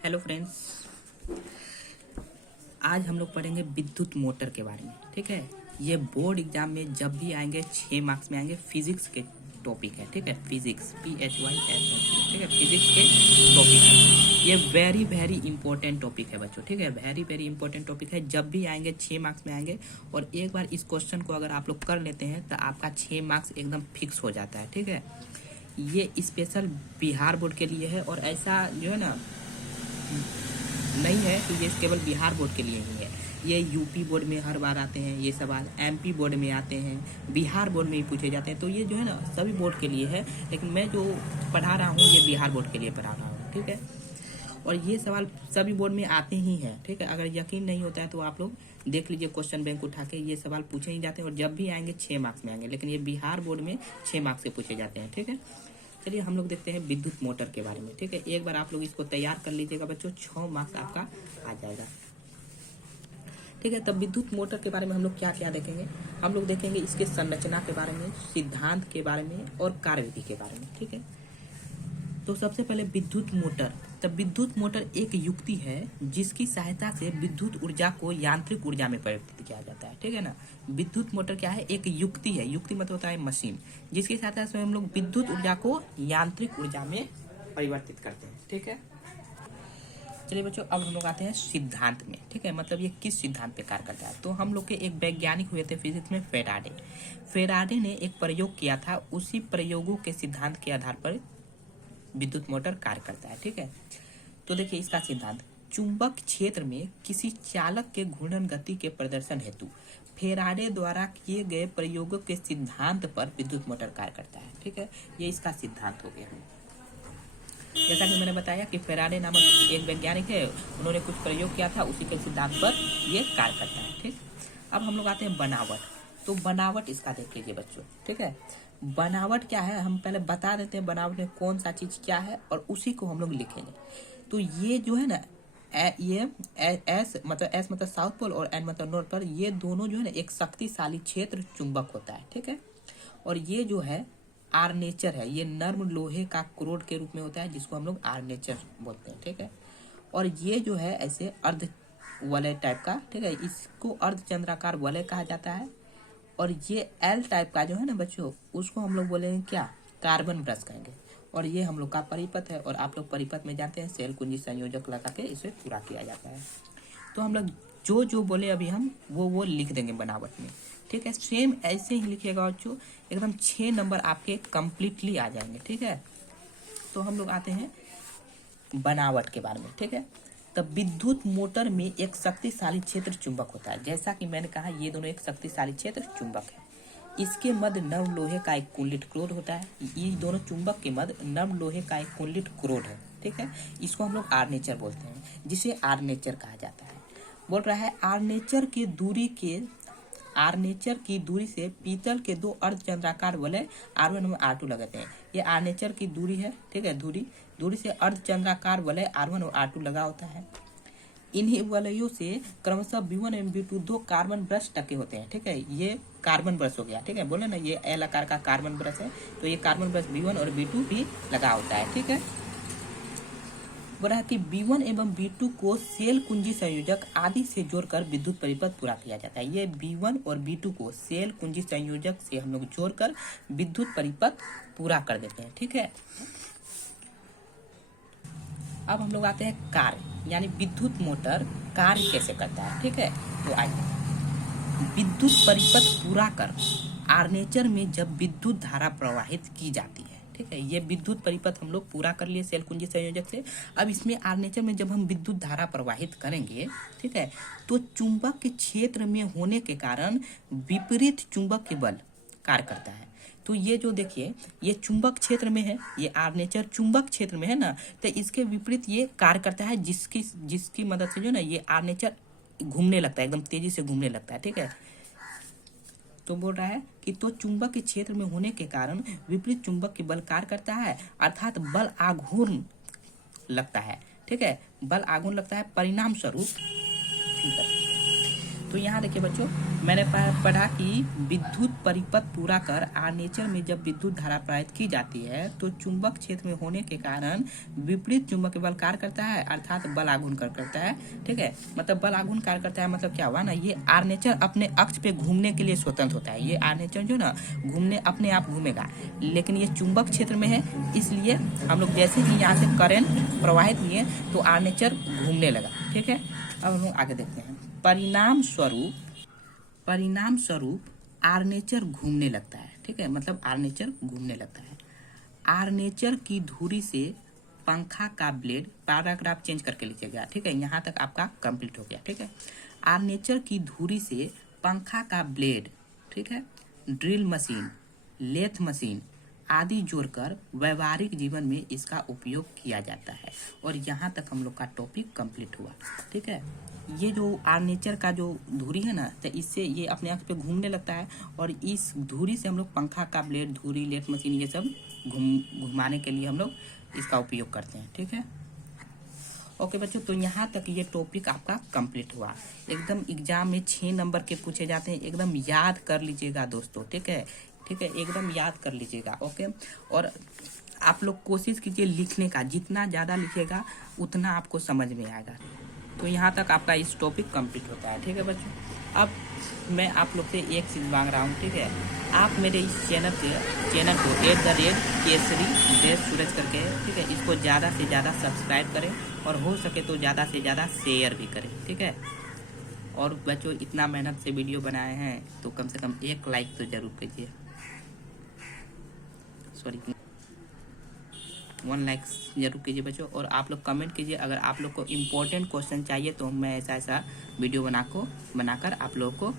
Hello friends, आज हम लोग पढ़ेंगे विद्युत मोटर के बारे में। ठीक है, ये बोर्ड एग्जाम में जब भी आएंगे 6 मार्क्स में आएंगे। फिजिक्स के टॉपिक है। ठीक है, फिजिक्स PHYS, ठीक है, फिजिक्स के टॉपिक है। ये वेरी वेरी इंपॉर्टेंट टॉपिक है बच्चों। ठीक है, वेरी वेरी इंपॉर्टेंट टॉपिक है। जब भी आएंगे 6 मार्क्स में आएंगे। और एक बार इस क्वेश्चन को अगर आप लोग कर लेते हैं तो आपका 6 मार्क्स एकदम फिक्स हो जाता है। ठीक है, ये स्पेशल बिहार बोर्ड के लिए है। और ऐसा जो है ना नहीं है कि ये केवल बिहार बोर्ड के लिए ही है। ये यूपी बोर्ड में हर बार आते हैं ये सवाल, MP बोर्ड में आते हैं, बिहार बोर्ड में ही पूछे जाते हैं। तो ये जो है ना सभी बोर्ड के लिए है, लेकिन मैं जो पढ़ा रहा हूँ ये बिहार बोर्ड के लिए पढ़ा रहा हूँ। ठीक है, और ये सवाल सभी बोर्ड में आते ही हैं। ठीक है, अगर यकीन नहीं होता है तो आप लोग देख लीजिए क्वेश्चन बैंक उठा के, ये सवाल पूछे ही जाते हैं। और जब भी आएंगे 6 मार्क्स में आएंगे, लेकिन ये बिहार बोर्ड में 6 मार्क्स से पूछे जाते हैं। ठीक है, चलिए हम लोग देखते हैं विद्युत मोटर के बारे में। ठीक है, एक बार आप लोग इसको तैयार कर लीजिएगा बच्चों, 6 मार्क्स आपका आ जाएगा। ठीक है, तब विद्युत मोटर के बारे में हम लोग क्या क्या देखेंगे। हम लोग देखेंगे इसके संरचना के बारे में, सिद्धांत के बारे में और कार्यविधि के बारे में। ठीक है, तो सबसे पहले विद्युत मोटर। तब विद्युत मोटर एक युक्ति है जिसकी सहायता से विद्युत ऊर्जा को यांत्रिक ऊर्जा में परिवर्तित किया जाता है। ठीक है ना, विद्युत मोटर क्या है, एक युक्ति है। युक्ति मतलब होता है मशीन, जिसकी सहायता से हम लोग विद्युत ऊर्जा को यांत्रिक ऊर्जा में परिवर्तित करते हैं। ठीक है, चलिए बच्चों अब हम लोग आते हैं सिद्धांत में। ठीक है, मतलब ये किस सिद्धांत पे कार्य करता है। तो हम लोग के एक वैज्ञानिक हुए थे फिजिक्स में, फेराडे ने एक प्रयोग किया था। उसी प्रयोगों के सिद्धांत के आधार पर विद्युत मोटर कार्य करता है। ठीक है, तो देखिए इसका सिद्धांत, चुंबक क्षेत्र में किसी चालक के घूर्णन गति के प्रदर्शन हेतु फेराडे द्वारा किए गए प्रयोगों के सिद्धांत पर विद्युत मोटर कार्य करता है। ठीक है, ये इसका सिद्धांत हो गया। जैसा कि मैंने बताया कि फेराडे नामक एक वैज्ञानिक है, उन्होंने कुछ प्रयोग किया था, उसी के सिद्धांत पर ये कार्य करता है। ठीक, अब हम लोग आते हैं बनावट। तो बनावट इसका देख लीजिए बच्चों। ठीक है, बनावट क्या है हम पहले बता देते हैं, बनावट में कौन सा चीज क्या है और उसी को हम लोग लिखेंगे। तो ये जो है ना ये एस मतलब साउथ पोल और एन मतलब नॉर्थ पोल, ये दोनों जो है ना एक शक्तिशाली क्षेत्र चुंबक होता है। ठीक है, और ये जो है आर्मेचर है, ये नर्म लोहे का क्रोड के रूप में होता है, जिसको हम लोग आर्मेचर बोलते हैं। ठीक है, और ये जो है ऐसे अर्ध वलय टाइप का। ठीक है, इसको अर्धचंद्राकार वलय कहा जाता है। और ये एल टाइप का जो है ना बच्चों, उसको हम लोग बोलेंगे क्या, कार्बन ब्रश कहेंगे। और ये हम लोग का परिपथ है, और आप लोग परिपथ में जानते हैं सेल कुंजी संयोजक लगा के इसे पूरा किया जाता है। तो हम लोग जो जो बोले अभी हम वो लिख देंगे बनावट में। ठीक है, सेम ऐसे ही लिखिएगा बच्चों, एकदम 6 नंबर आपके कंप्लीटली आ जाएंगे। ठीक है, तो हम लोग आते हैं बनावट के बारे में। ठीक है, तब विद्युत मोटर में एक शक्तिशाली क्षेत्र चुंबक होता है। जैसा कि मैंने कहा ये दोनों एक शक्तिशाली क्षेत्र चुंबक है। इसके मध्य नर्म लोहे का एक कुंडलित क्रोड होता है। ये दोनों चुंबक के मध्य नर्म लोहे का एक कुंडलित क्रोड है। ठीक है, इसको हम लोग आर्मेचर बोलते हैं, जिसे आर्मेचर कहा जाता है। बोल रहा है आर्मेचर की दूरी से पीतल के 2 अर्धचंद्राकार वलय R1 और R2 लगाते हैं। ये आर्मेचर की दूरी है। ठीक है, दूरी से अर्धचंद्राकार वलय R1 और R2 लगा होता है। इन्हीं वलयों से क्रमशः B1 एवं B2 2 कार्बन ब्रश टके होते हैं। ठीक है, ये कार्बन ब्रश हो गया। ठीक है, बोले ना ये एल आकार का कार्बन ब्रश है, तो ये कार्बन ब्रश B1 और B2 भी लगा होता है। ठीक है, बोला है कि B1 एवं B2 को सेल कुंजी संयोजक आदि से जोड़कर विद्युत परिपथ पूरा किया जाता है। ये B1 और B2 को सेल कुंजी संयोजक से हम लोग जोड़कर विद्युत परिपथ पूरा कर देते हैं। ठीक है, अब हम लोग आते हैं कार्य, यानी विद्युत मोटर कार्य कैसे करता है। ठीक है, तो आइए, विद्युत परिपथ पूरा कर आर्मेचर में जब विद्युत धारा प्रवाहित की जाती है। ठीक है, ये विद्युत परिपथ हम लोग पूरा कर लिए सेल कुंजी संयोजक से। अब इसमें आर्मेचर में जब हम विद्युत धारा प्रवाहित करेंगे, ठीक है, तो चुंबक के क्षेत्र में होने के कारण विपरीत चुंबक के बल कार्य करता है। तो ये जो देखिए ये चुंबक क्षेत्र में है, ये आर्मेचर चुंबक क्षेत्र में है ना, तो इसके विपरीत ये कार्य करता है, जिसकी मदद से जो ना ये आर्मेचर घूमने लगता है, एकदम तेजी से घूमने लगता है। ठीक है, तो बोल रहा है कि तो चुंबक के क्षेत्र में होने के कारण विपरीत चुंबक के बल कार्य करता है, अर्थात बल आघूर्ण लगता है। ठीक है, बल आघूर्ण लगता है, परिणाम स्वरूप तो यहाँ देखिए बच्चों, मैंने पढ़ा कि विद्युत परिपथ पूरा कर आर्मेचर में जब विद्युत धारा प्रवाहित की जाती है तो चुंबक क्षेत्र में होने के कारण विपरीत चुंबकीय बल कार्य करता है, अर्थात बल आघूर्ण कार्य करता है। ठीक है, मतलब बल आघूर्ण कार्य करता है मतलब क्या हुआ ना, ये आर्मेचर अपने अक्ष पे घूमने के लिए स्वतंत्र होता है। ये आर्मेचर जो ना घूमने अपने आप घूमेगा, लेकिन ये चुंबक क्षेत्र में है, इसलिए हम लोग जैसे ही यहाँ से करंट प्रवाहित किए तो आर्मेचर घूमने लगा। ठीक है, अब हम लोग आगे देखते हैं। परिणाम स्वरूप आर्मेचर घूमने लगता है। ठीक है, मतलब आर्मेचर घूमने लगता है। आर्मेचर की धुरी से पंखा का ब्लेड, पैराग्राफ चेंज करके लिखिएगा। ठीक है, यहाँ तक आपका कंप्लीट हो गया। ठीक है, आर्मेचर की धुरी से पंखा का ब्लेड, ठीक है, ड्रिल मशीन, लेथ मशीन आदि जोड़कर व्यवहारिक जीवन में इसका उपयोग किया जाता है। और यहाँ तक हम लोग का टॉपिक कंप्लीट हुआ। ठीक है, ये जो आर्मेचर का जो धुरी है ना, तो इससे ये अपने अक्ष पे घूमने लगता है और इस धुरी से हम लोग पंखा का ब्लेड, धुरी, लेथ मशीन ये सब घुमाने के लिए हम लोग इसका उपयोग करते हैं। ठीक है, ओके बच्चों, तो यहाँ तक ये टॉपिक आपका कंप्लीट हुआ। एकदम एग्जाम में 6 नंबर के पूछे जाते हैं, एकदम याद कर लीजिएगा दोस्तों। ठीक है, ठीक है, एकदम याद कर लीजिएगा। ओके, और आप लोग कोशिश कीजिए लिखने का, जितना ज़्यादा लिखिएगा उतना आपको समझ में आएगा। तो यहाँ तक आपका इस टॉपिक कंप्लीट होता है। ठीक है बच्चों, अब मैं आप लोग से एक चीज़ मांग रहा हूँ। ठीक है, आप मेरे इस चैनल को @केसरी सूरज करके, ठीक है, इसको ज़्यादा से ज़्यादा सब्सक्राइब करें और हो सके तो ज़्यादा से ज़्यादा शेयर भी करें। ठीक है, और बच्चों इतना मेहनत से वीडियो बनाए हैं तो कम से कम 1 लाइक तो ज़रूर कीजिए। सॉरी, 1 लाइक जरूर कीजिए बच्चों। और आप लोग कमेंट कीजिए, अगर आप लोग को इम्पोर्टेंट क्वेश्चन चाहिए तो मैं ऐसा वीडियो बनाकर आप लोगों को